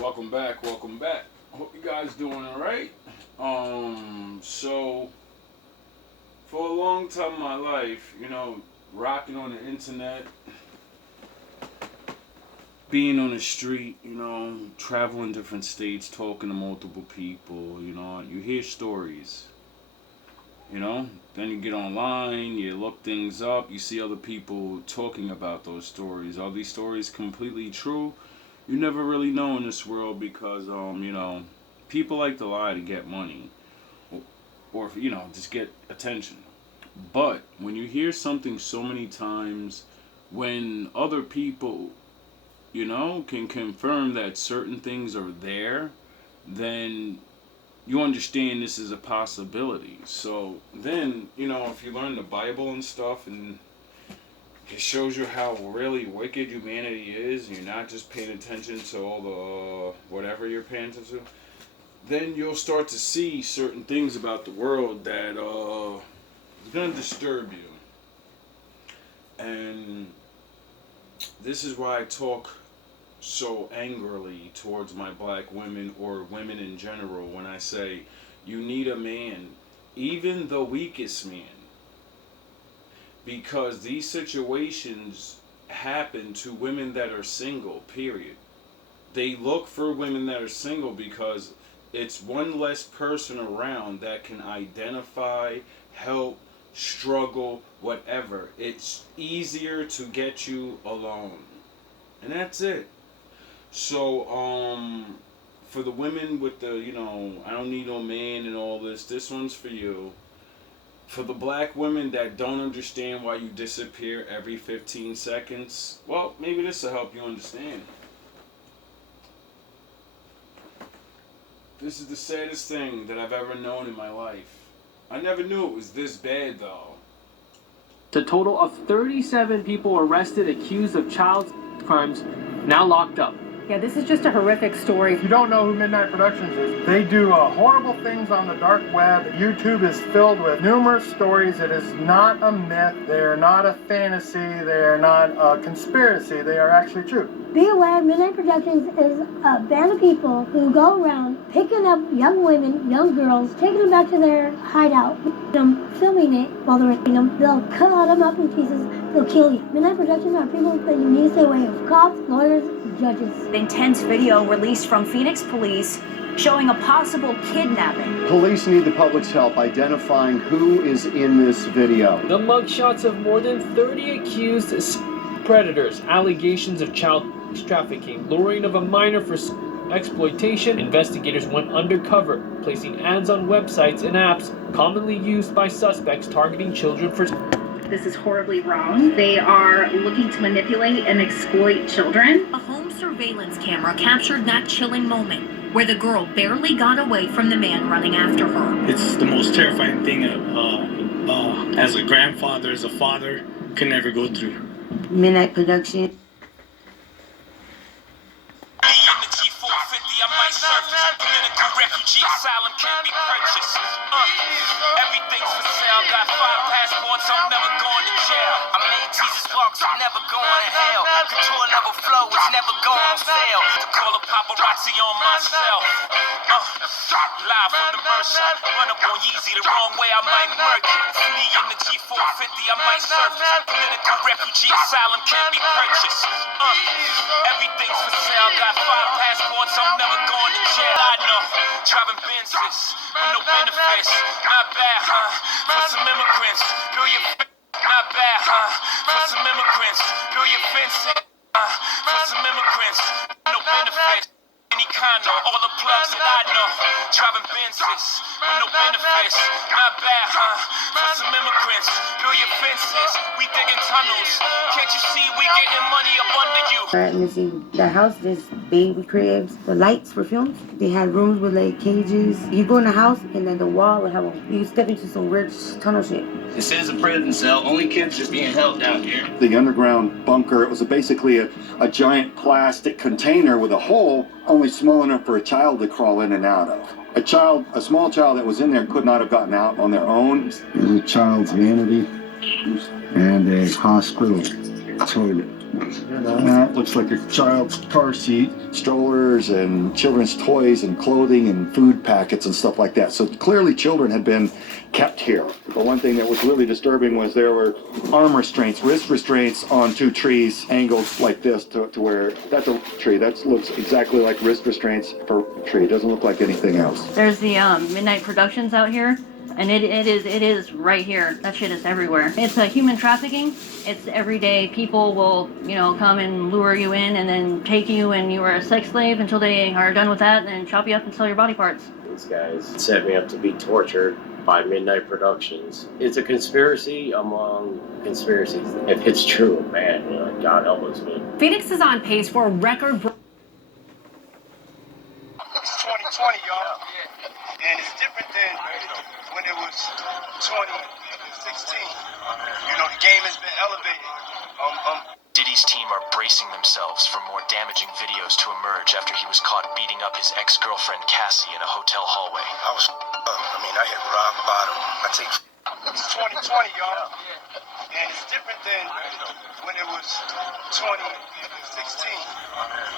Welcome back. Hope you guys doing alright. So for a long time in my life, rocking on the internet, being on the street, traveling different states, talking to multiple people, you hear stories. Then you get online, you look things up, you see other people talking about those stories. Are these stories completely true? You never really know in this world because, people like to lie to get money or just get attention. But when you hear something so many times, when other people, can confirm that certain things are there, then you understand this is a possibility. So then, if you learn the Bible and stuff, and it shows you how really wicked humanity is, and you're not just paying attention to all the whatever you're paying attention to, then you'll start to see certain things about the world that is going to disturb you. And this is why I talk so angrily towards my black women or women in general when I say you need a man, even the weakest man, because these situations happen to women that are single, period. They look for women that are single because it's one less person around that can identify, help, struggle, whatever. It's easier to get you alone. And that's it. So, for the women with the, I don't need no man and all this one's for you. For the black women that don't understand why you disappear every 15 seconds, well, maybe this will help you understand. This is the saddest thing that I've ever known in my life. I never knew it was this bad, though. A total of 37 people arrested accused of child crimes, now locked up. Yeah, this is just a horrific story. If you don't know who Midnight Productions is, they do horrible things on the dark web. YouTube is filled with numerous stories. It is not a myth. They are not a fantasy. They are not a conspiracy. They are actually true. Be aware, Midnight Productions is a band of people who go around picking up young women, young girls, taking them back to their hideout, filming it while they're eating them. They'll cut them up in pieces. They'll kill you. Midnight Productions are people that you need to stay away of. Cops, lawyers, judges. Intense video released from Phoenix police showing a possible kidnapping. Police need the public's help identifying who is in this video. The mugshots of more than 30 accused predators, allegations of child trafficking, luring of a minor for exploitation. Investigators went undercover, placing ads on websites and apps commonly used by suspects targeting children for. This is horribly wrong. They are looking to manipulate and exploit children. A home surveillance camera captured that chilling moment where the girl barely got away from the man running after her. It's the most terrifying thing as a grandfather, as a father, can never go through. Midnight Production. Refugee asylum can't be purchased. Everything's for sale. Got 5 passports, I'm never going to jail. I made Jesus walk, so I'm never going to hell. Couture never flow, it's never going on sale. To call a paparazzi on myself. Live from the Mercer. Run up on Yeezy the wrong way, I might murk it. Flee in the G450, I might surface. Political refugee asylum can't be purchased. Everything's for sale. Got 5 passports, I'm never going to jail. I know. Driving Benzes with no benefits. Not bad, huh? For some immigrants. Build your not bad, huh? For some immigrants. Build your fences. For some immigrants. No benefits. Any kind of all the plugs that I know. Driving Benzes with no benefits. Not bad, huh? For some immigrants. Build your fences. We digging tunnels. Can't you see we getting money up under you? And you see the house, there's baby cribs with lights for films. They had rooms with like cages. You go in the house and then the wall would have you step into some weird tunnel shit. This is a prison cell. Only kids are being held down here. The underground bunker, it was basically a giant plastic container with a hole only small enough for a child to crawl in and out of. A small child that was in there could not have gotten out on their own. There's a child's vanity and a hospital toilet. And that looks like a child's car seat, strollers and children's toys and clothing and food packets and stuff like that. So clearly children had been kept here. But one thing that was really disturbing was there were arm restraints, wrist restraints on two trees angled like this to where that's a tree. That looks exactly like wrist restraints for a tree. It doesn't look like anything else. There's the Midnight Productions out here. And it is right here. That shit is everywhere. It's a human trafficking. It's every day. People will, come and lure you in and then take you and you are a sex slave until they are done with that and then chop you up and sell your body parts. These guys set me up to be tortured by Midnight Productions. It's a conspiracy among conspiracies. If it's true, man, God help us, man. Phoenix is on pace for a record. It's 2020, y'all. And it's different than when it was 2016. The game has been elevated. Diddy's team are bracing themselves for more damaging videos to emerge after he was caught beating up his ex-girlfriend Cassie in a hotel hallway. I hit rock bottom. It's 2020, y'all. And it's different than when it was 2016.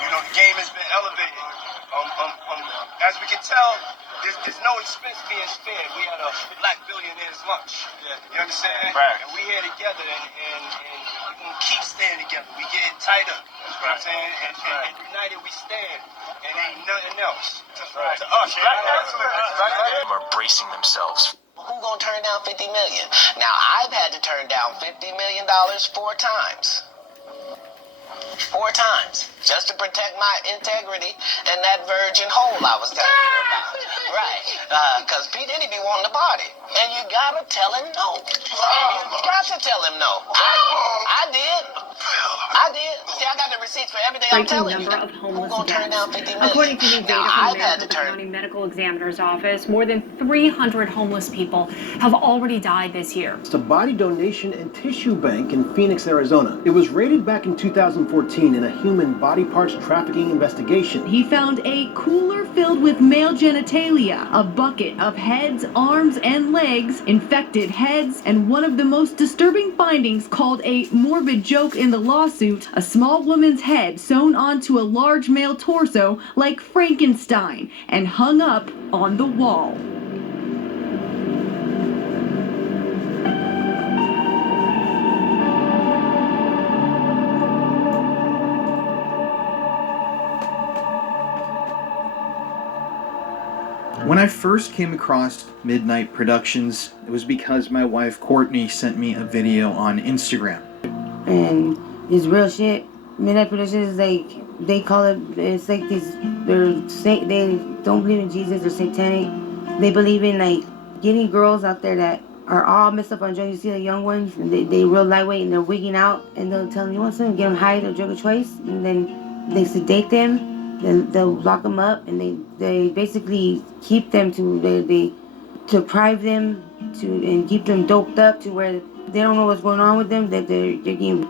The game has been elevated. As we can tell, there's no expense being spared. We had a black billionaire's lunch. You understand? Right. And we here together, and we're going to keep staying together. We getting tighter. You know what I'm saying? And united we stand. And ain't nothing else to us. Are bracing themselves. Who gonna turn down $50 million? Now, I've had to turn down $50 million 4 times. 4 times. Just to protect my integrity and that virgin hole I was telling you about. Right. Because P. Diddy be wanting to party. And you gotta tell him no. You got to tell him no. I did. See, I got the receipts for everything I'm telling you. Number of homeless Who gonna turn down $50 million? According to new data from the Maricopa County Medical Examiner's Office, more than 300 homeless people have already died this year. It's a body donation and tissue bank in Phoenix, Arizona. It was raided back in 2014 in a human body parts trafficking investigation. He found a cooler filled with male genitalia, a bucket of heads, arms, and legs, infected heads, and one of the most disturbing findings called a morbid joke in the lawsuit, a small woman's head sewn onto a large male torso like Frankenstein and hung up on the wall. When I first came across Midnight Productions, it was because my wife Courtney sent me a video on Instagram. And it's real shit. Midnight Productions is like, they call it, it's like this, they don't believe in Jesus, they're satanic. They believe in like getting girls out there that are all messed up on drugs. You see the young ones, and they real lightweight and they're wigging out, and they'll tell them, you want something, get them high, they'll drug of choice, and then they sedate them. Then they'll lock them up, and they basically keep them they deprive them and keep them doped up to where they don't know what's going on with them, that they're getting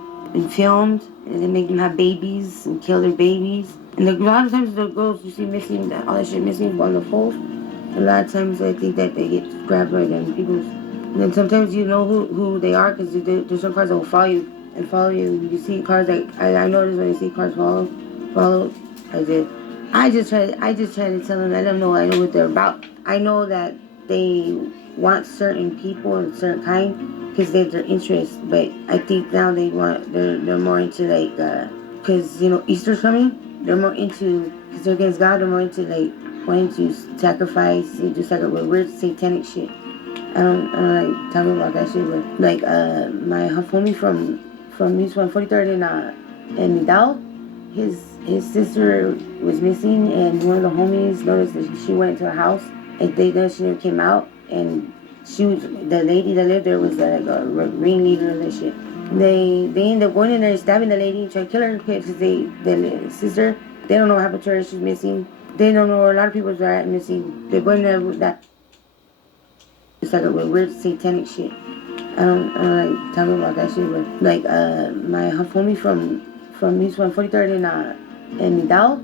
filmed, and they make them have babies and kill their babies. And a lot of times the girls you see missing, all that shit missing on the post, a lot of times I think that they get grabbed by them people. And then sometimes you know who they are, because there's some cars that will follow you. You see cars like, I notice when I see cars follow. I just try to tell them, let them know I know what they're about. I know that they want certain people and certain kind because they have their interests, but I think now they're more into like, because Easter's coming, they're more into, because they're against God, they're more into like wanting to sacrifice and do like weird satanic shit. I don't like talking about that shit, but like my homie from East 143rd in Midal, his sister was missing, and one of the homies noticed that she went into a house, and they noticed she never came out, and the lady that lived there was like a ringleader of that shit. They ended up going in there and stabbing the lady and trying to kill her because the sister, they don't know what happened to her, she's missing. They don't know where a lot of people are at missing. They go in there with that. It's like a weird satanic shit. I don't like talking about that shit, but like my homie from East 143rd in Midal,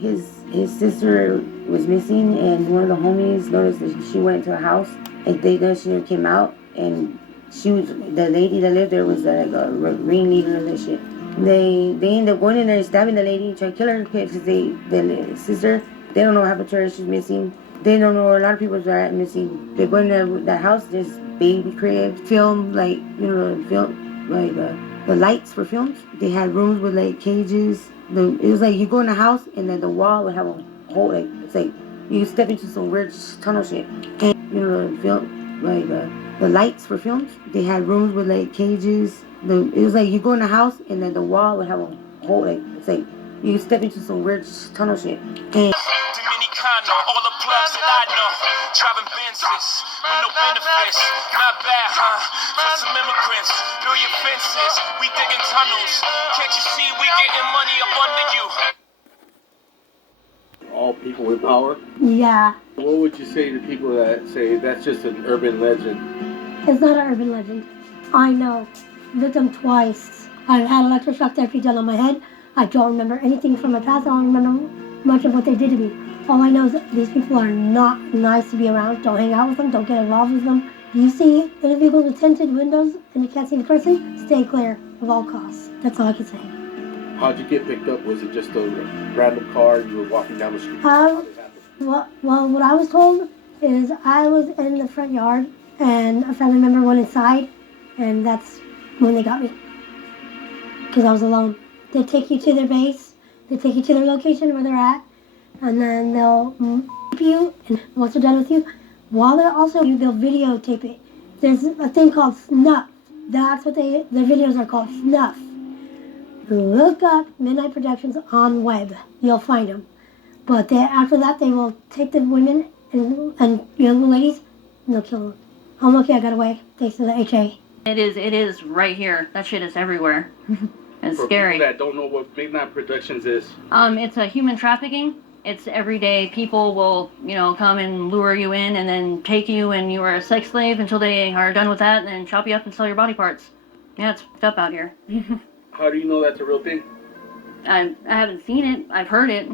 his sister was missing, and one of the homies noticed that she went into a house, and they noticed she never came out, and the lady that lived there was like a ringleader of that shit. They end up going in there and stabbing the lady, trying to kill her because the sister, they don't know what happened to her. She's missing. They don't know where a lot of people are missing. They go in that house, there's baby crib, film, like, you know, film, like the lights for films. They had rooms with like cages. It was like you go in the house and then the wall would have a hole, like, it's like you step into some weird tunnel shit. And, you know, film, like the lights for films. They had rooms with like cages. It was like you go in the house and then the wall would have a hole, like, it's like you step into some weird tunnel shit. And Dominicano, all the plugs that I know, driving Benzes with no benefits, not bad, huh? For some immigrants, build your fences, we digging tunnels. Can't you see we getting money up under you? All people with power? Yeah. What would you say to people that say that's just an urban legend? It's not an urban legend. I know. Victim twice. I've had electroshock therapy done on my head. I don't remember anything from my past. I don't remember much of what they did to me. All I know is that these people are not nice to be around. Don't hang out with them. Don't get involved with them. You see any people with tinted windows and you can't see the person, stay clear of all costs. That's all I can say. How'd you get picked up? Was it just a random car? You were walking down the street? Well, what I was told is I was in the front yard and a family member went inside, and that's when they got me. Because I was alone. They take you to their base, they take you to their location where they're at, and then they'll you, and once they're done with you, while they're also, they'll videotape it. There's a thing called snuff. That's what their videos are called, snuff. Look up Midnight Productions on web. You'll find them. But after that, they will take the women and young ladies, and they'll kill them. I'm lucky I got away, thanks to the HA. It is right here. That shit is everywhere. It's For scary. people that don't know what Midnight Productions is. It's a human trafficking. It's everyday people will, you know, come and lure you in and then take you and you are a sex slave until they are done with that and then chop you up and sell your body parts. Yeah, it's fucked up out here. How do you know that's a real thing? I haven't seen it. I've heard it.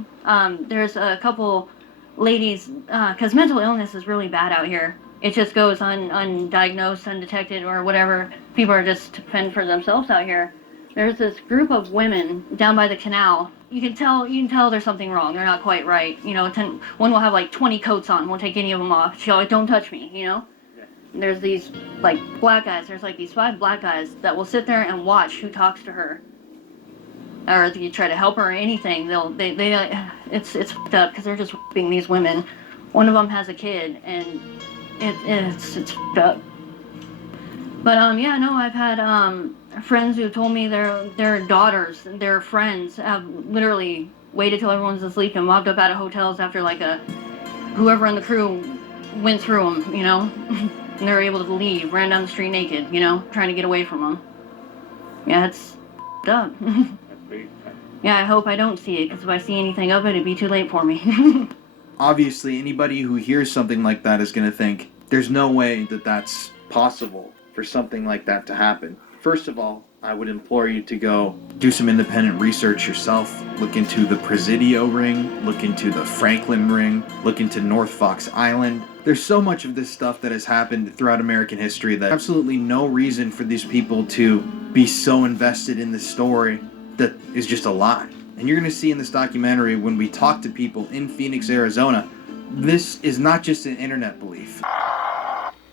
There's a couple ladies, because mental illness is really bad out here. It just goes undiagnosed, undetected, or whatever. People are just to fend for themselves out here. There's this group of women down by the canal. You can tell there's something wrong. They're not quite right. You know, one will have like 20 coats on. Won't take any of them off. She'll like, don't touch me. You know. There's these like black guys. There's like these 5 black guys that will sit there and watch who talks to her. Or if you try to help her or anything, it's fucked up because they're just whipping these women. One of them has a kid, and it's fucked up. But yeah, no, I've had friends who told me their daughters, their friends have literally waited till everyone's asleep and mobbed up out of hotels after like whoever on the crew went through them, you know, and they were able to leave, ran down the street naked, you know, trying to get away from them. Yeah, it's fucked up. Yeah, I hope I don't see it, because if I see anything of it, it'd be too late for me. Obviously, anybody who hears something like that is going to think, there's no way that that's possible for something like that to happen. First of all, I would implore you to go do some independent research yourself. Look into the Presidio ring, look into the Franklin ring, look into North Fox Island. There's so much of this stuff that has happened throughout American history that absolutely no reason for these people to be so invested in this story that is just a lie. And you're going to see in this documentary, when we talk to people in Phoenix, Arizona, this is not just an internet belief.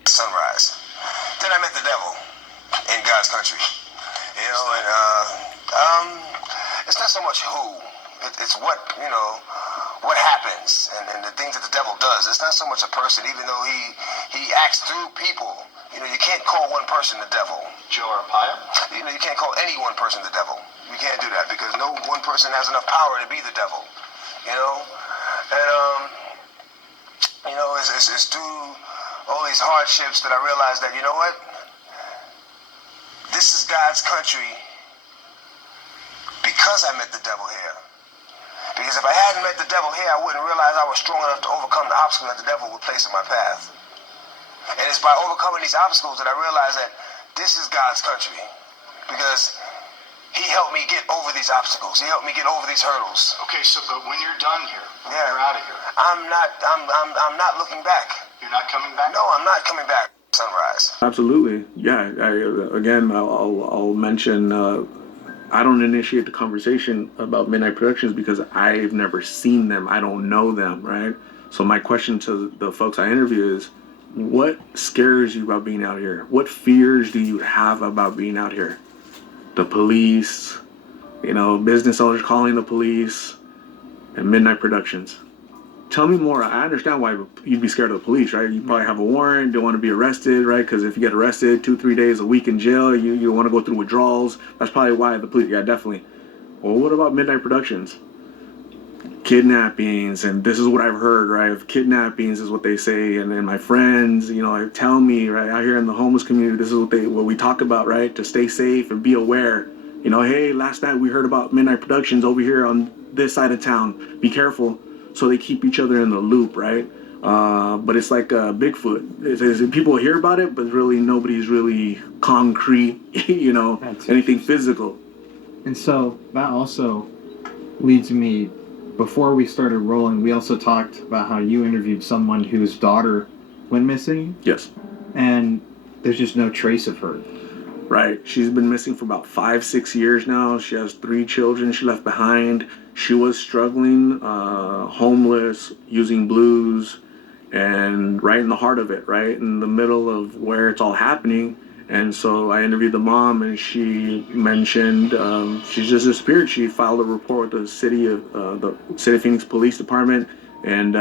Sunrise. Then I met the devil in God's country. You know, and it's not so much who, it's what, you know, what happens and the things that the devil does. It's not so much a person, even though he acts through people. You know, you can't call one person the devil. Joe Arpaio? You know, you can't call any one person the devil. You can't do that because no one person has enough power to be the devil. You know? And, you know, it's through all these hardships that I realized that, you know what? This is God's country because I met the devil here. Because if I hadn't met the devil here, I wouldn't realize I was strong enough to overcome the obstacles that the devil would place in my path. And it's by overcoming these obstacles that I realized that this is God's country. Because he helped me get over these obstacles. He helped me get over these hurdles. Okay, so but when you're done here, when you're out of here, I'm not looking back. You're not coming back? No, I'm not coming back. Sunrise. Absolutely, yeah. I'll mention I don't initiate the conversation about Midnight Productions because I've never seen them. I don't know them, right? So my question to the folks I interview is, what scares you about being out here? What fears do you have about being out here? The police, business owners calling the police, and Midnight Productions. Tell me more. I understand why you'd be scared of the police, right? You probably have a warrant, don't want to be arrested, right? Because if you get arrested 2-3 days, a week in jail, you want to go through withdrawals. That's probably why the police, yeah, definitely. Well, what about Midnight Productions? Kidnappings, and this is what I've heard, right? Kidnappings is what they say, and then my friends, tell me, right, out here in the homeless community, this is what we talk about, right? To stay safe and be aware. Hey, last night we heard about Midnight Productions over here on this side of town. Be careful. So they keep each other in the loop, right? But it's like Bigfoot. People hear about it, but really nobody's really concrete, anything physical. And so that also leads me, before we started rolling, we also talked about how you interviewed someone whose daughter went missing. Yes. And there's just no trace of her. Right. She's been missing for about 5-6 years now. She has 3 children she left behind. She was struggling, homeless, using blues, and right in the heart of it, right in the middle of where it's all happening. And so I interviewed the mom, and she mentioned she's just disappeared. She filed a report with the City of Phoenix Police Department, and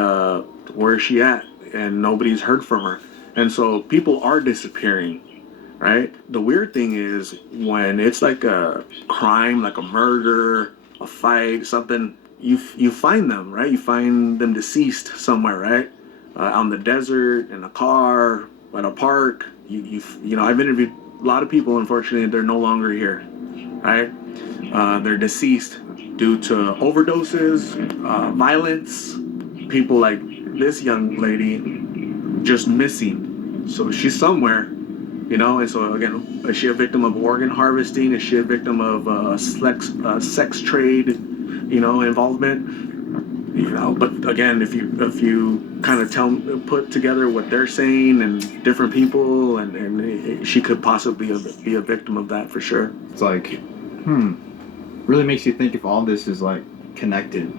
where is she at? And nobody's heard from her. And so people are disappearing. Right? The weird thing is when it's like a crime, like a murder, a fight, something, you find them, right? You find them deceased somewhere, right? Out in the desert, in a car, at a park. I've interviewed a lot of people. Unfortunately, they're no longer here, right? They're deceased due to overdoses, violence. People like this young lady just missing. So she's somewhere. And so again, is she a victim of organ harvesting? Is she a victim of sex trade, involvement? But again, if you kind of put together what they're saying and different people, and she could possibly be a victim of that for sure. It's like, really makes you think if all this is like connected.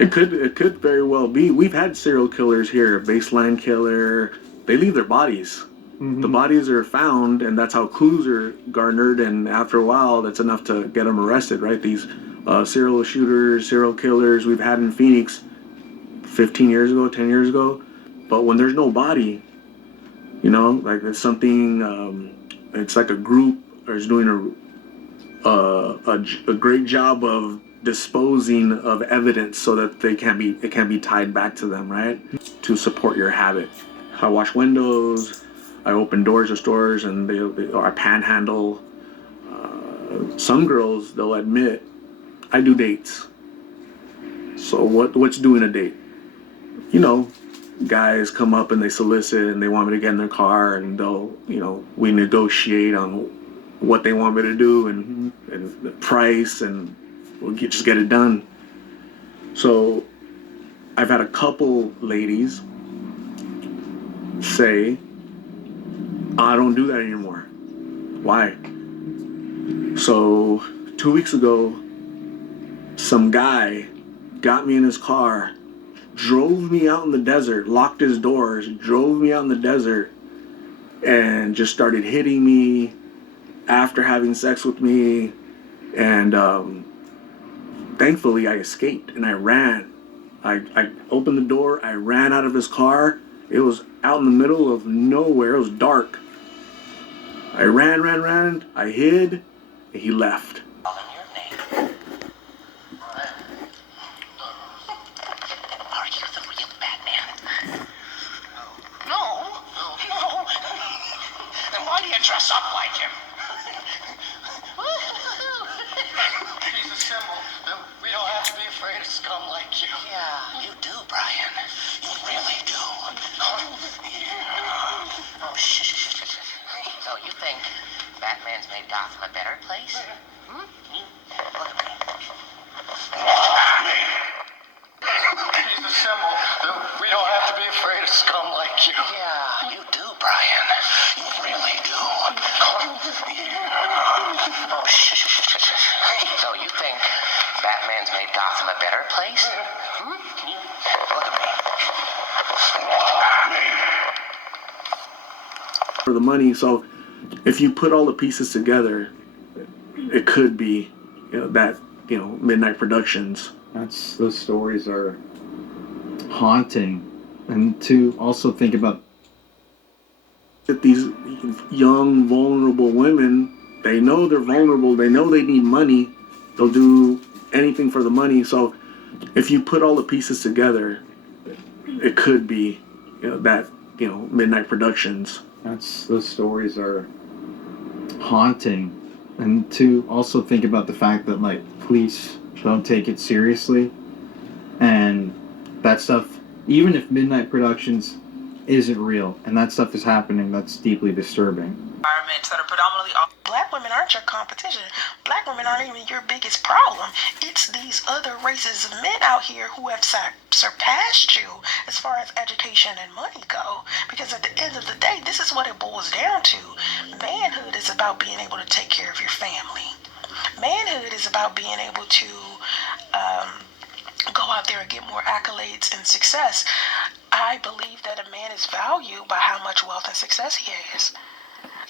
It could very well be. We've had serial killers here, baseline killer. They leave their bodies. Mm-hmm. The bodies are found, and that's how clues are garnered, and after a while, that's enough to get them arrested, right? These serial shooters, serial killers we've had in Phoenix 15 years ago, 10 years ago, but when there's no body, like it's something, it's like a group is doing a great job of disposing of evidence so that it can't be tied back to them, right? To support your habit. I wash windows. I open doors of stores, and I panhandle. Some girls, they'll admit, I do dates. So what's doing a date? Guys come up and they solicit and they want me to get in their car, and we negotiate on what they want me to do and the price, and we'll just get it done. So I've had a couple ladies say, I don't do that anymore. Why? So 2 weeks ago, some guy got me in his car, drove me out in the desert, locked his doors, drove me out in the desert, and just started hitting me after having sex with me. And thankfully I escaped and I ran. I opened the door, I ran out of his car. It was out in the middle of nowhere, it was dark. I ran, I hid, and he left. Are you the real Batman? No. Then why do you dress up like him? He's a symbol. We don't have to be afraid of scum like you. Yeah, you do, Brian. You really do. Oh, shh. So you think Batman's made Gotham a better place? Hmm? Look at me. He's a symbol. We don't have to be afraid of scum like you. Yeah, you do, Brian. You really do. Oh, shh. So you think Batman's made Gotham a better place? Look at me. For the money. So if you put all the pieces together, it could be, that, Midnight Productions. Those stories are haunting. And to also think about that these young, vulnerable women, they know they're vulnerable, they know they need money, they'll do anything for the money. So if you put all the pieces together, it could be, that, Midnight Productions. Those stories are haunting. And to also think about the fact that, like, police don't take it seriously, and that stuff, even if Midnight Productions isn't real and that stuff is happening, that's deeply disturbing. Environments that are predominantly black women aren't your competition. Black women aren't even your biggest problem. It's these other races of men out here who have surpassed you as far as education and money go. Because at the end of the day, this is what it boils down to. Manhood is about being able to take care of your family. Manhood is about being able to go out there and get more accolades and success. I believe that a man is valued by how much wealth and success he has.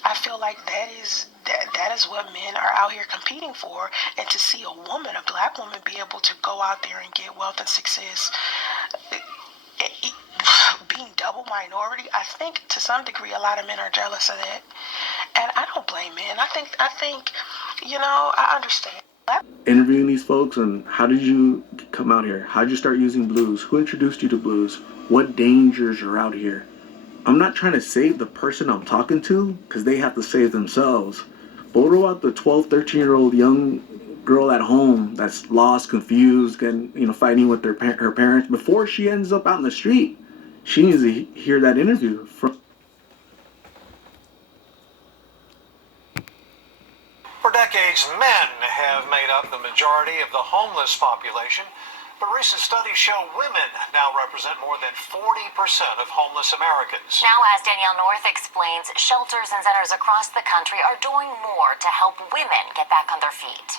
I feel like that is what men are out here competing for, and to see a woman, a black woman, be able to go out there and get wealth and success, being double minority, I think to some degree a lot of men are jealous of that, and I don't blame men. I think I understand. Interviewing these folks, and how did you come out here? How did you start using blues? Who introduced you to blues? What dangers are out here? I'm not trying to save the person I'm talking to, because they have to save themselves. But what about the 12, 13-year-old young girl at home that's lost, confused, and fighting with her parents before she ends up out in the street? She needs to hear that interview from. For decades, men have made up the majority of the homeless population, but recent studies show women now represent more than 40% of homeless Americans. Now, as Danielle North explains, shelters and centers across the country are doing more to help women get back on their feet.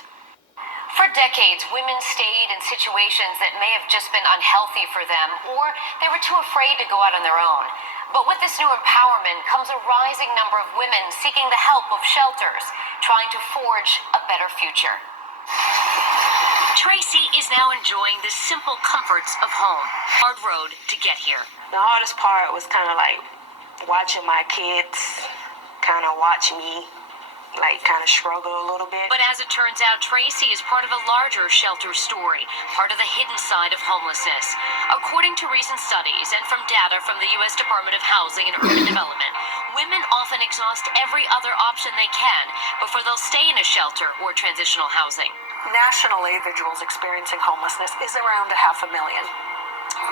For decades, women stayed in situations that may have just been unhealthy for them, or they were too afraid to go out on their own. But with this new empowerment comes a rising number of women seeking the help of shelters, trying to forge a better future. Tracy is now enjoying the simple comforts of home. Hard road to get here. The hardest part was kind of like watching my kids kind of watch me kind of struggle a little bit. But as it turns out, Tracy is part of a larger shelter story, part of the hidden side of homelessness. According to recent studies and from data from the U.S. Department of Housing and Urban Development, women often exhaust every other option they can before they'll stay in a shelter or transitional housing. Nationally, individuals experiencing homelessness is around 500,000.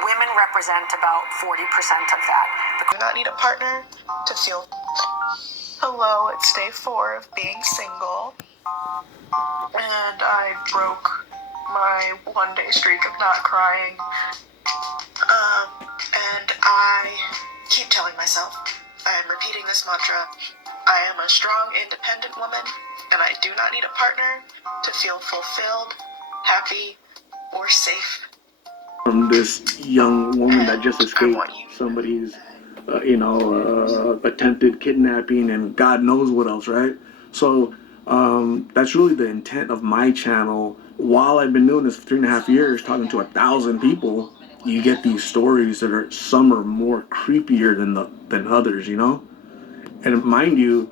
Women represent about 40% of that. Do not need a partner to feel. Hello, it's day 4 of being single, and I broke my one-day streak of not crying, and I keep telling myself, I am repeating this mantra, I am a strong, independent woman, and I do not need a partner to feel fulfilled, happy, or safe. From this young woman that just escaped somebody's attempted kidnapping and God knows what else, right? So that's really the intent of my channel. While I've been doing this for 3.5 years, talking to 1,000 people, you get these stories that are, some are more creepier than others, And mind you,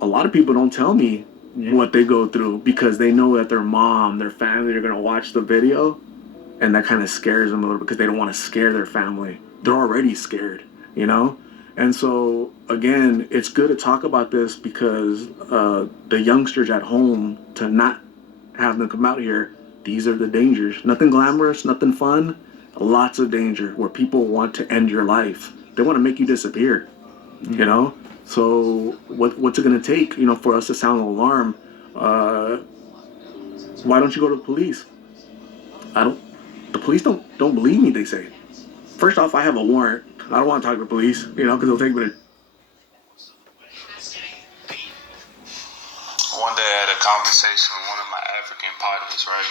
a lot of people don't tell me what they go through because they know that their mom, their family are gonna watch the video, and that kind of scares them a little because they don't want to scare their family. They're already scared. And so again, it's good to talk about this because the youngsters at home, to not have them come out here, these are the dangers. Nothing glamorous, nothing fun, lots of danger where people want to end your life. They want to make you disappear, So what's it going to take, for us to sound an alarm? Why don't you go to the police? The police don't believe me, they say. First off, I have a warrant. I don't want to talk to the police, because they'll take me to... One day I had a conversation with one of my African pilots, right?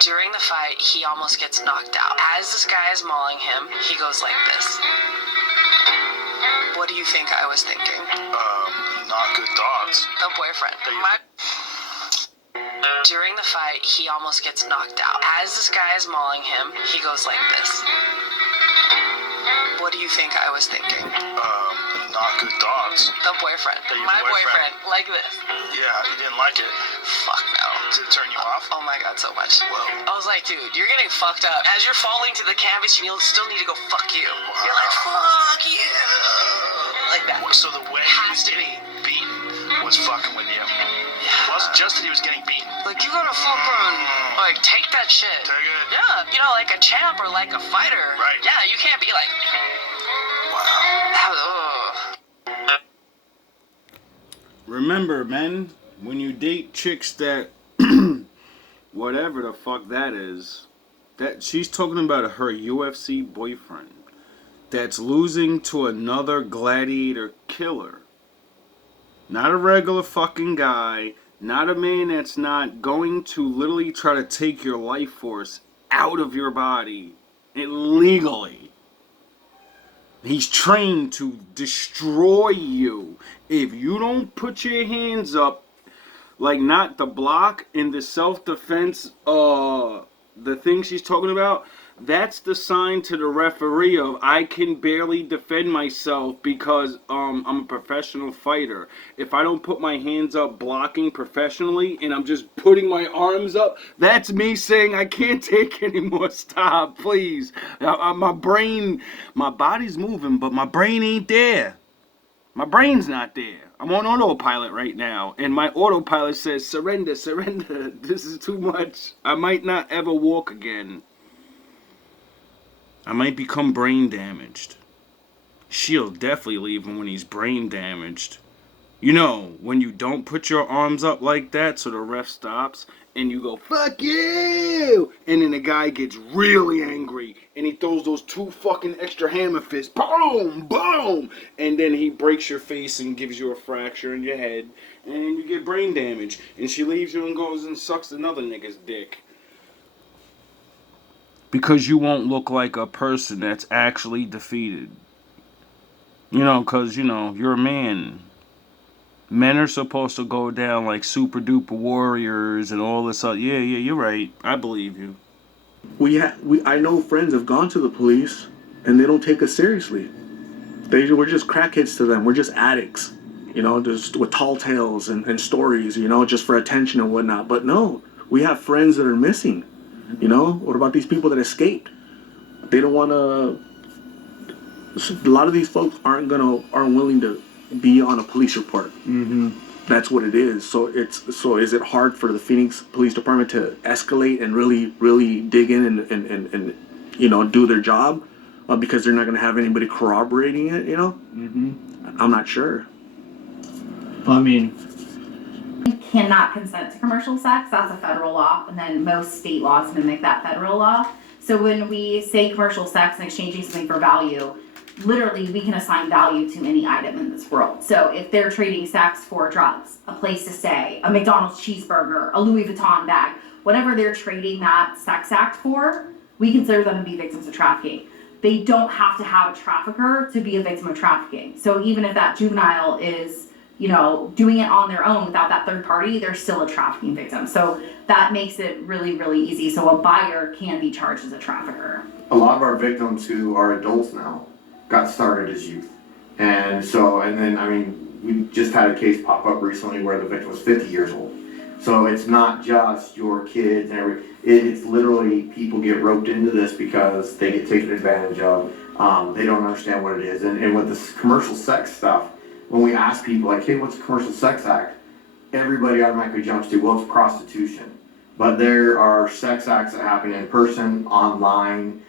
During the fight, he almost gets knocked out. As this guy is mauling him, he goes like this. What do you think I was thinking? Not good thoughts. The boyfriend. During the fight, he almost gets knocked out. As this guy is mauling him, he goes like this. What do you think I was thinking? Not good thoughts. The boyfriend. My boyfriend. Like this. Yeah, you didn't like it. Fuck no. Did it turn you off? Oh my god, so much. Whoa. I was like, dude, you're getting fucked up. As you're falling to the canvas, you still need to go fuck you. Wow. You're like, fuck you. Like that. So the way he was getting beaten was fucking with you. It wasn't just that he was getting beaten. Like, you gotta fucking, like, take that shit. Take it. Yeah, you know, like a champ or like a fighter. Right. Yeah, you can't be like, Remember, men, when you date chicks that, whatever the fuck that is, that she's talking about her UFC boyfriend that's losing to another gladiator killer. Not a regular fucking guy, not a man that's not going to literally try to take your life force out of your body illegally. He's trained to destroy you. If you don't put your hands up, like not the block in the self-defense, the thing she's talking about, that's the sign to the referee of I can barely defend myself because I'm a professional fighter. If I don't put my hands up blocking professionally and I'm just putting my arms up, that's me saying I can't take any more. Stop, please. My brain, my body's moving, but my brain ain't there. My brain's not there. I'm on autopilot right now, and my autopilot says, surrender, surrender. This is too much. I might not ever walk again. I might become brain damaged. She'll definitely leave him when he's brain damaged. You know, when you don't put your arms up like that so the ref stops, and you go, fuck you! And then the guy gets really angry, and he throws those two fucking extra hammer fists. Boom! Boom! And then he breaks your face and gives you a fracture in your head, and you get brain damage. And she leaves you and goes and sucks another nigga's dick. Because you won't look like a person that's actually defeated. You know, because, you know, you're a man. Men are supposed to go down like super duper warriors and all this other. Yeah, you're right. I believe you. I know friends have gone to the police and they don't take us seriously. We're just crackheads to them. We're just addicts, you know, just with tall tales and stories, you know, just for attention and whatnot. But no, we have friends that are missing. You know, what about these people that escaped? They don't want to. A lot of these folks aren't willing to be on a police report. Mm-hmm. That's what it is. So is it hard for the Phoenix Police Department to escalate and really dig in and you know, do their job because they're not going to have anybody corroborating it? You know, I'm not sure. I mean, cannot consent to commercial sex. That's a federal law, and then most state laws mimic that federal law. So when we say commercial sex and exchanging something for value, literally we can assign value to any item in this world. So if they're trading sex for drugs, a place to stay, a McDonald's cheeseburger, a Louis Vuitton bag, whatever they're trading that sex act for, we consider them to be victims of trafficking. They don't have to have a trafficker to be a victim of trafficking. So even if that juvenile is, you know, doing it on their own without that third party, they're still a trafficking victim. So that makes it really, really easy. So a buyer can be charged as a trafficker. A lot of our victims who are adults now got started as youth. And then, I mean, we just had a case pop up recently where the victim was 50 years old. So it's not just your kids and everything. It's literally people get roped into this because they get taken advantage of. They don't understand what it is. And with this commercial sex stuff, when we ask people like, hey, what's a commercial sex act? Everybody automatically jumps to, well, it's prostitution. But there are sex acts that happen in person, online.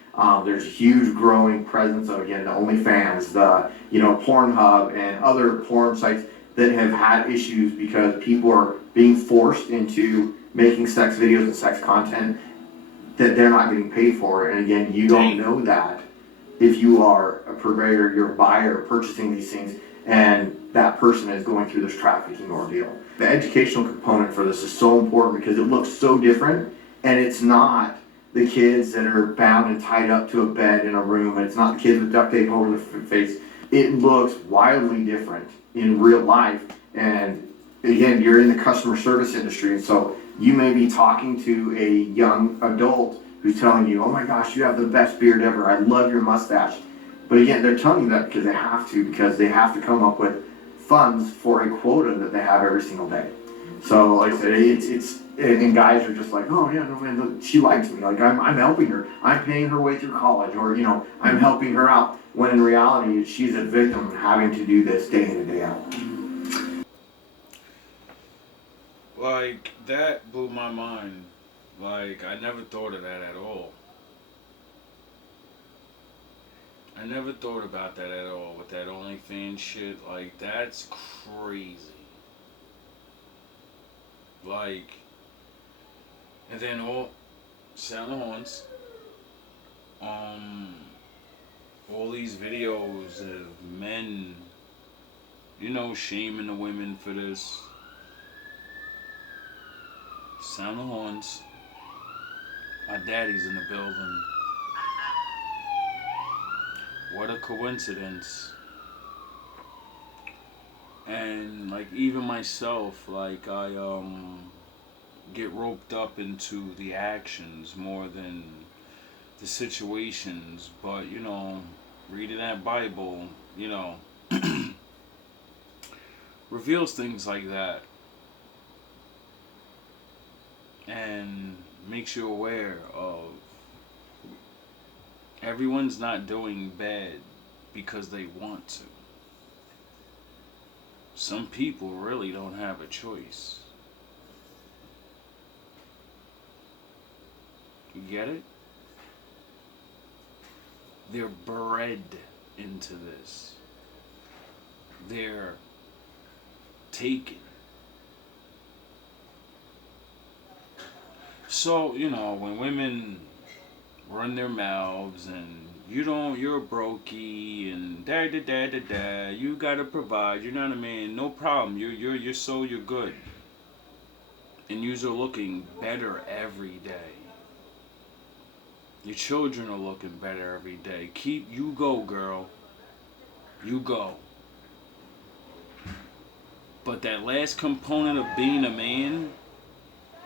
There's a huge growing presence of, again, the OnlyFans, the, you know, Pornhub and other porn sites that have had issues because people are being forced into making sex videos and sex content that they're not getting paid for. And again, you don't know that if you are a purveyor, you're a buyer purchasing these things. and that person is going through this trafficking ordeal. The educational component for this is so important because it looks so different, and it's not the kids that are bound and tied up to a bed in a room, and it's not the kids with duct tape over their face. It looks wildly different in real life, and again, you're in the customer service industry, and so you may be talking to a young adult who's telling you, oh my gosh, you have the best beard ever, I love your mustache. But again, they're telling you that because they have to come up with funds for a quota that they have every single day. So like I said, and guys are just like, oh yeah, no man, look, she likes me, like I'm helping her, I'm paying her way through college, or I'm helping her out, when in reality she's a victim having to do this day in and day out. Like, that blew my mind. Like, I never thought of that at all. I never thought about that at all with that OnlyFans shit. Like, that's crazy. Like, and then sound the horns. All these videos of men, shaming the women for this. Sound the horns. My daddy's in the building. What a coincidence. And like even myself, like I get roped up into the actions more than the situations. But reading that Bible, reveals things like that. And makes you aware of everyone's not doing bad because they want to. Some people really don't have a choice. You get it? They're bred into this. They're taken. So, when women run their mouths and you're a brokey and da you gotta provide, you're not a man, no problem, you're good. And yous are looking better every day. Your children are looking better every day. You go, girl. You go. But that last component of being a man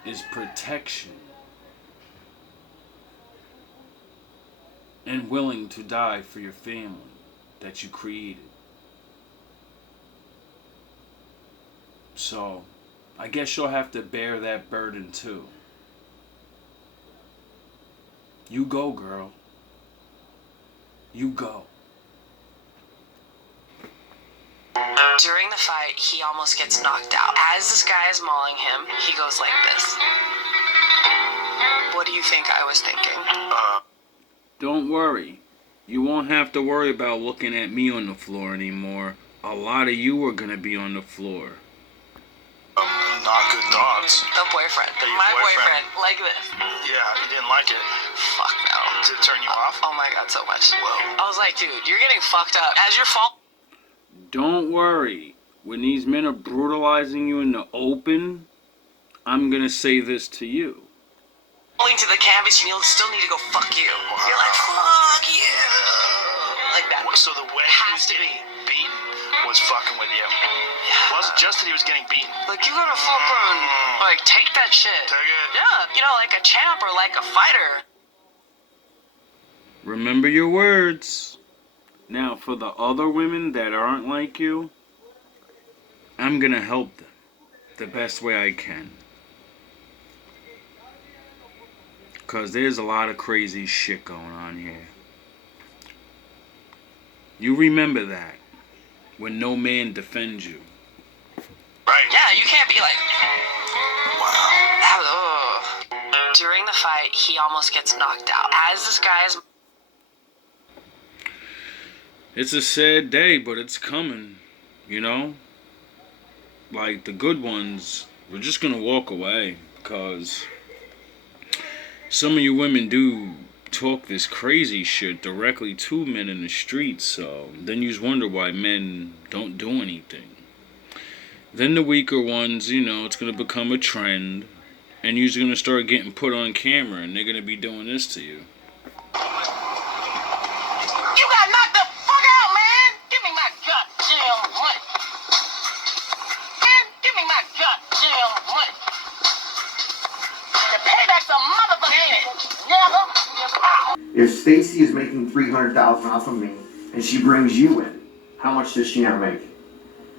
is protection. And willing to die for your family that you created. So, I guess you'll have to bear that burden too. You go, girl. You go. During the fight, he almost gets knocked out. As this guy is mauling him, he goes like this. What do you think I was thinking? Don't worry. You won't have to worry about looking at me on the floor anymore. A lot of you are gonna be on the floor. Not good thoughts. The boyfriend. My boyfriend. Like this. Yeah, you didn't like it. Fuck no. Did it turn you off? Oh my god, so much. I was like, dude, you're getting fucked up. As your fault. Don't worry. When these men are brutalizing you in the open, I'm gonna say this to you. To the canvas, you still need to go fuck you. Wow. You're like, fuck you. Like that. So the way he was getting beaten was fucking with you. Yeah. It wasn't just that he was getting beaten. Like, you gotta fucking, take that shit. Take it. Yeah, like a champ or like a fighter. Remember your words. Now, for the other women that aren't like you, I'm gonna help them the best way I can. Because there's a lot of crazy shit going on here. You remember that when no man defends you. Right. Yeah, you can't be like, wow. During the fight, he almost gets knocked out. As this guy is... It's a sad day, but it's coming, Like, the good ones, we're just gonna walk away, because some of you women do talk this crazy shit directly to men in the streets. So then you just wonder why men don't do anything. Then the weaker ones, you know, it's gonna become a trend, and you're gonna start getting put on camera, and they're gonna be doing this to you. You got knocked the fuck out, man! Give me my goddamn money! Man, give me my goddamn money! The payback's a motherfucker, ain't it? Never. If Stacy is making $300,000 off of me, and she brings you in, how much does she now make?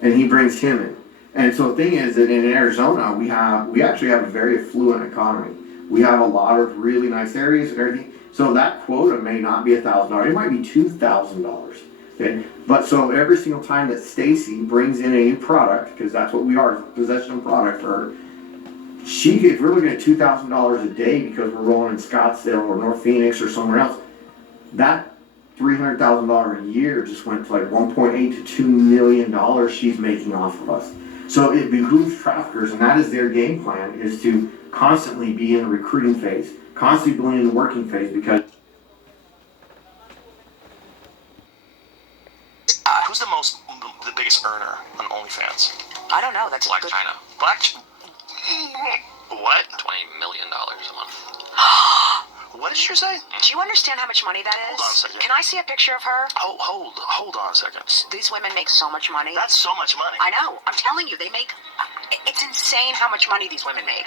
And he brings him in. And so the thing is that in Arizona, we actually have a very affluent economy. We have a lot of really nice areas and everything. So that quota may not be $1,000. It might be $2,000. Okay. But so every single time that Stacy brings in a new product, because that's what we are, possession of product for her, if we're looking at $2,000 a day because we're rolling in Scottsdale or North Phoenix or somewhere else, that $300,000 a year just went to like $1.8 to $2 million she's making off of us. So it behooves traffickers, and that is their game plan, is to constantly be in the recruiting phase, constantly be in the working phase, because... Who's the biggest earner on OnlyFans? I don't know. That's Black China. What? $20 million a month. What did you say? Do you understand how much money that is? Hold on a second. Can I see a picture of her? Hold on a second. These women make so much money. That's so much money. I know. I'm telling you, they make... It's insane how much money these women make.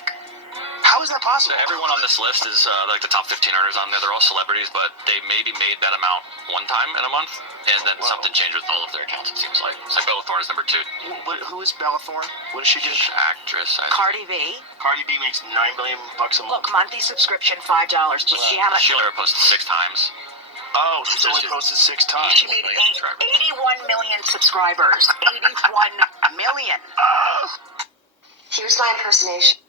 How is that possible? So everyone on this list is like the top 15 earners on there. They're all celebrities, but they maybe made that amount one time in a month, and then something changed with all of their accounts, it seems like. It's like Bella Thorne is number 2. Who is Bella Thorne? What does she do? Actress. Cardi B. Cardi B makes $9 million a month. Look, monthly subscription, $5. But she had She only posted 6 times. Oh, she's only posted 6 times. She made 81 million subscribers. 81 million. Here's my impersonation.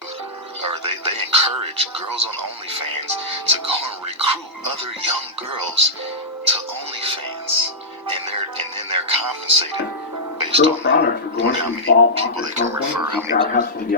Or they encourage girls on OnlyFans to go and recruit other young girls to OnlyFans, and then they're compensated based on how many people they can refer, how many.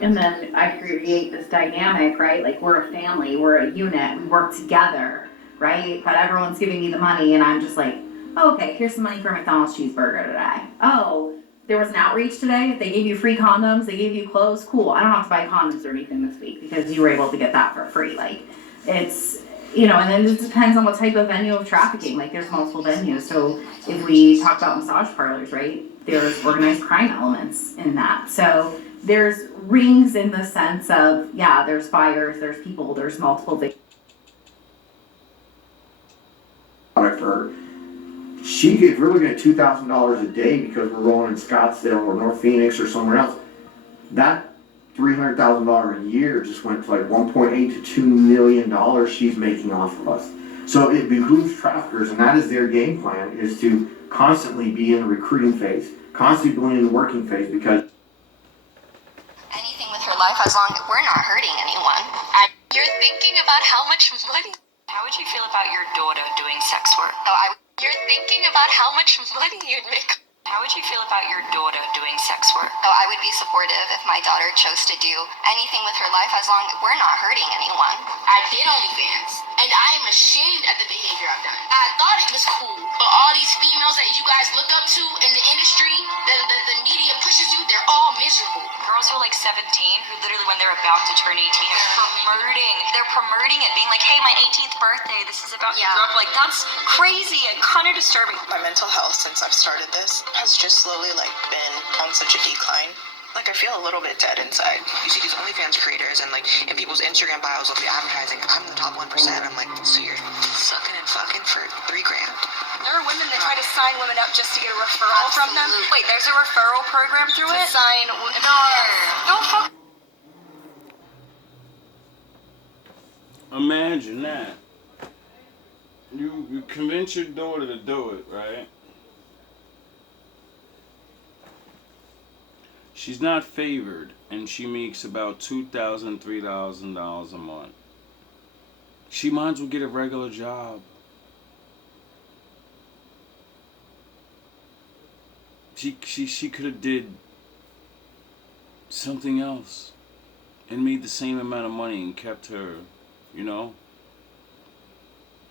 And then I create this dynamic, right? Like, we're a family, we're a unit, we work together, right? But everyone's giving me the money, and I'm just like, oh, okay, here's some money for a McDonald's cheeseburger today. Oh, there was an outreach today. They gave you free condoms. They gave you clothes. Cool. I don't have to buy condoms or anything this week because you were able to get that for free. Like, it's, you know, and then it just depends on what type of venue of trafficking. Like, there's multiple venues. So if we talk about massage parlors, right, there's organized crime elements in that. So there's rings in the sense of, yeah, there's buyers, there's people, there's multiple victims. If we're looking at $2,000 a day because we're rolling in Scottsdale or North Phoenix or somewhere else, that $300,000 a year just went to like $1.8 to $2 million she's making off of us. So it behooves traffickers, and that is their game plan, is to constantly be in the recruiting phase, constantly be in the working phase, because Anything with her life as long as we're not hurting anyone. You're thinking about how much money. How would you feel about your daughter doing sex work? You're thinking about how much money you'd make. How would you feel about your daughter doing sex work? I would be supportive if my daughter chose to do anything with her life as long as we're not hurting anyone. I did OnlyFans, and I am ashamed at the behavior I've done. I thought it was cool, but all these females that you guys look up to in the industry, the media pushes you, they're all miserable. Girls who are like 17, who literally when they're about to turn 18 they're promoting it, being like, hey, my 18th birthday, this is about to drop. Like, that's crazy and kind of disturbing. My mental health since I've started this has just slowly been on such a decline. I feel a little bit dead inside. You see these OnlyFans creators and in people's Instagram bios will be advertising, I'm in the top 1%. I'm like, so you're sucking and fucking for $3,000? There are women that try to sign women up just to get a referral from them. Wait, there's a referral program through it? No. Don't fuck. Imagine that. You convince your daughter to do it, right? She's not favored, and she makes about $2,000, $3,000 a month. She might as well get a regular job. She could have did something else and made the same amount of money and kept her, you know?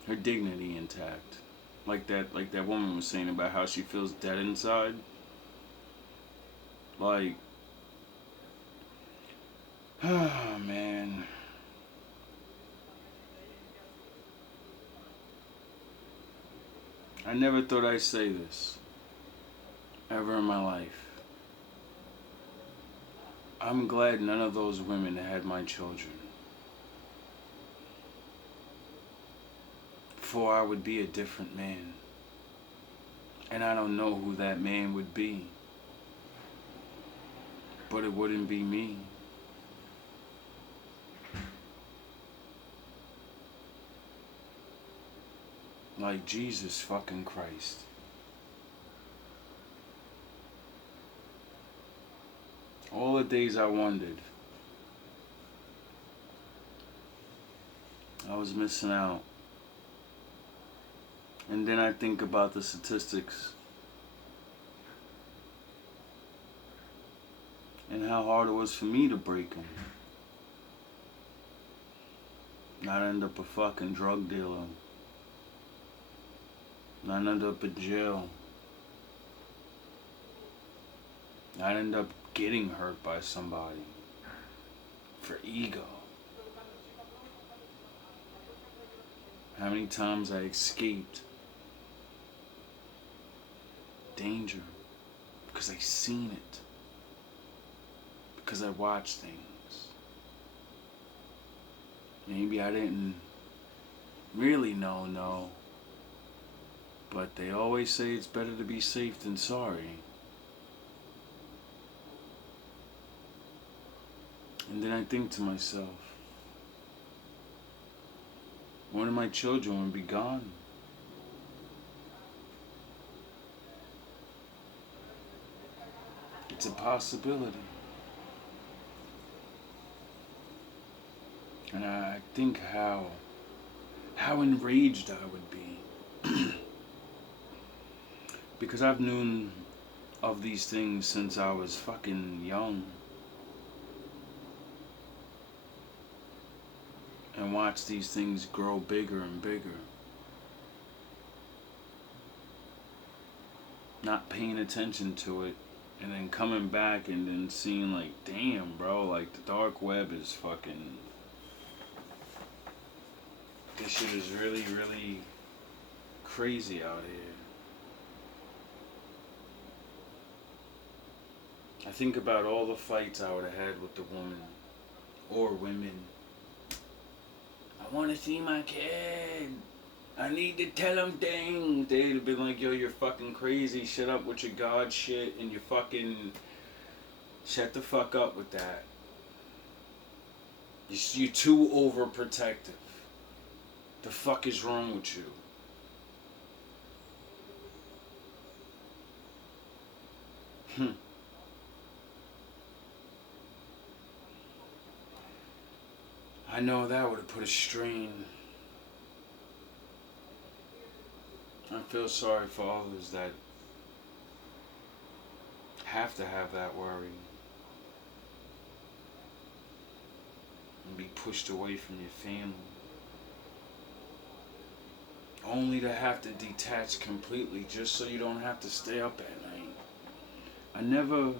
her dignity intact. Like that woman was saying about how she feels dead inside. Like, oh man. I never thought I'd say this ever in my life. I'm glad none of those women had my children. For I would be a different man. And I don't know who that man would be. But it wouldn't be me. Like Jesus fucking Christ. All the days I wondered, I was missing out. And then I think about the statistics and how hard it was for me to break them. Not end up a fucking drug dealer. Not end up in jail. Not end up getting hurt by somebody for ego. How many times I escaped danger because I seen it, because I watched things. Maybe I didn't really know, but they always say it's better to be safe than sorry. And then I think to myself, one of my children would be gone. It's a possibility. And I think how enraged I would be. Because I've known of these things since I was fucking young. And watch these things grow bigger and bigger. Not paying attention to it. And then coming back and then seeing like, damn bro, like the dark web is fucking... This shit is really, really crazy out here. I think about all the fights I would have had with the woman. Or women. I want to see my kid. I need to tell him things. They'd have been like, yo, you're fucking crazy. Shut up with your God shit and your fucking... Shut the fuck up with that. You're too overprotective. The fuck is wrong with you? I know that would have put a strain. I feel sorry for others that have to have that worry and be pushed away from your family, only to have to detach completely just so you don't have to stay up at night. I never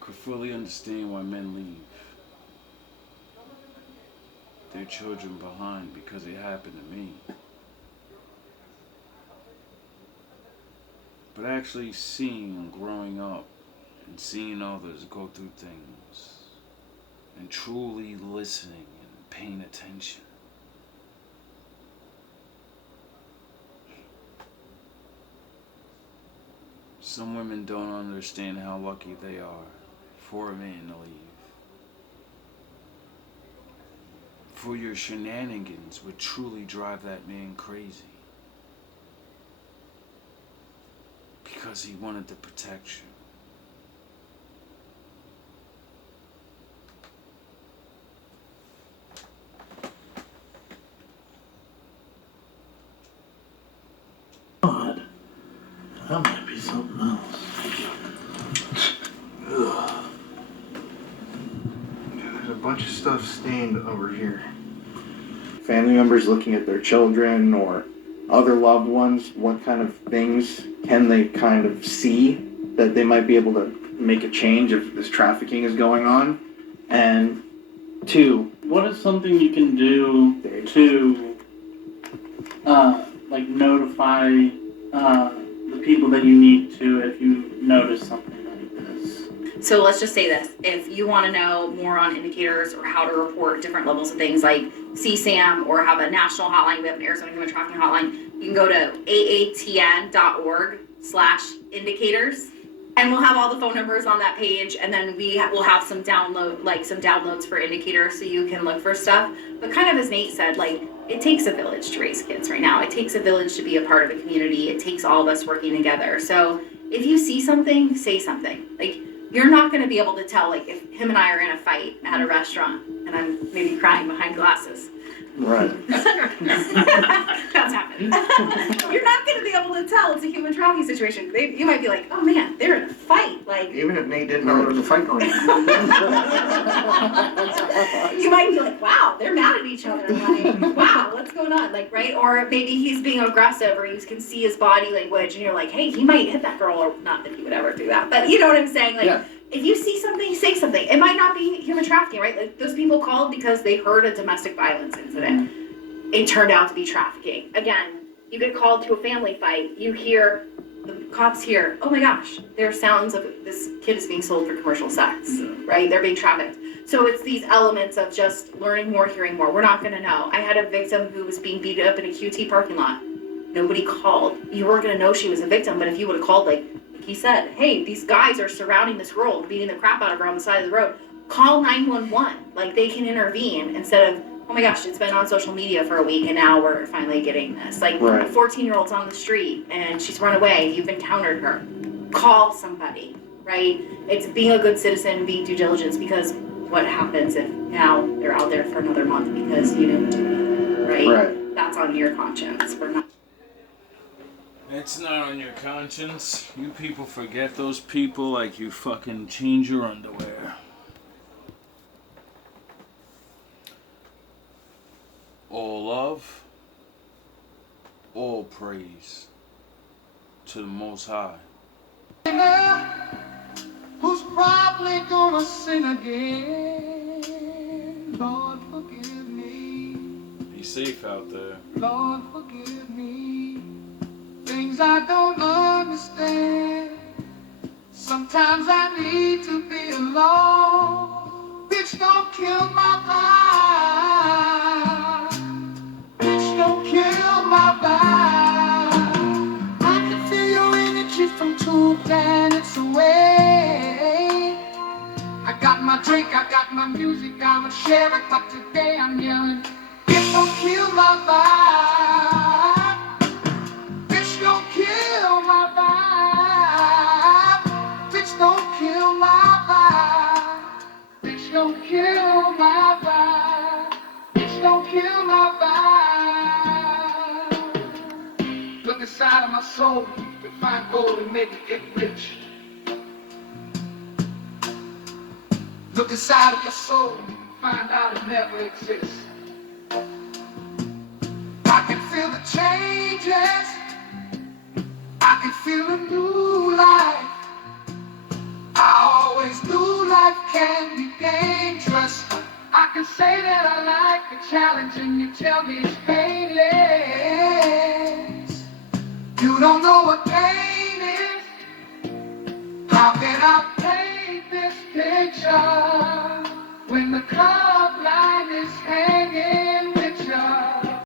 could fully understand why men leave their children behind, because it happened to me. But actually seeing, growing up, and seeing others go through things, and truly listening and paying attention. Some women don't understand how lucky they are for a man to leave. For your shenanigans would truly drive that man crazy. Because he wanted to protect you. God, that might be something else. Ugh. There's a bunch of stuff stained over here. family members looking at their children or other loved ones, what kind of things can they kind of see that they might be able to make a change if this trafficking is going on? And two, what is something you can do to like notify the people that you need to if you notice something like this? So let's just say this. If you want to know more on indicators or how to report different levels of things like CSAM or have a national hotline, we have an Arizona Human Trafficking Hotline, you can go to aatn.org/indicators. And we'll have all the phone numbers on that page, and then we'll have some downloads for indicators so you can look for stuff. But kind of as Nate said, like, it takes a village to raise kids right now. It takes a village to be a part of a community. It takes all of us working together. So if you see something, say something. Like, you're not going to be able to tell, like, if him and I are in a fight at a restaurant and I'm maybe crying behind glasses. Right. That's happened. You're not going to be able to tell it's a human trafficking situation. You might be like, oh man, they're in a fight. Like, Even if Nate didn't know there was a fight going on. you might be like, wow, they're mad at each other. Like, wow, what's going on? Like, right? Or maybe he's being aggressive, or you can see his body language, and you're like, hey, he might hit that girl, or not that he would ever do that, but you know what I'm saying? Like, yeah. If you see something, say something. It might not be human trafficking, right? Like, those people called because they heard a domestic violence incident. It turned out to be trafficking. Again, you get called to a family fight. You hear, the cops hear, oh my gosh, there are sounds of this kid is being sold for commercial sex, right? They're being trafficked. So it's these elements of just learning more, hearing more. We're not going to know. I had a victim who was being beat up in a QT parking lot. Nobody called. You weren't going to know she was a victim, but if you would have called, like he said, hey, these guys are surrounding this girl, beating the crap out of her on the side of the road. Call 911. Like, they can intervene instead of, oh my gosh, it's been on social media for a week and now we're finally getting this. Like, right. A 14-year-old's on the street and she's run away. You've encountered her. Call somebody, right? It's being a good citizen, being due diligence, because what happens if now they're out there for another month because you didn't do it, right? Right. That's on your conscience for not. It's not on your conscience. You people forget those people like you fucking change your underwear. All love, all praise to the Most High. Who's probably gonna sin again? Lord, forgive me. Be safe out there. Lord, forgive me. Things I don't understand. Sometimes I need to be alone. Bitch, don't kill my vibe. Bitch, don't kill my vibe. I can feel your energy from 2 planets away. I got my drink, I got my music, I'ma share it, but today I'm yelling, bitch, don't kill my vibe. Bitch, don't kill my vibe. Bitch, don't kill my vibe. Bitch, don't kill my vibe. Bitch, don't kill my vibe. Look inside of my soul to find gold and make it get rich. Look inside of your soul and find out it never exists. I can feel the changes. I can feel a new life. I always knew life can be dangerous. I can say that I like the challenge and you tell me it's painless. You don't know what pain is. How can I paint this picture when the club line is hanging?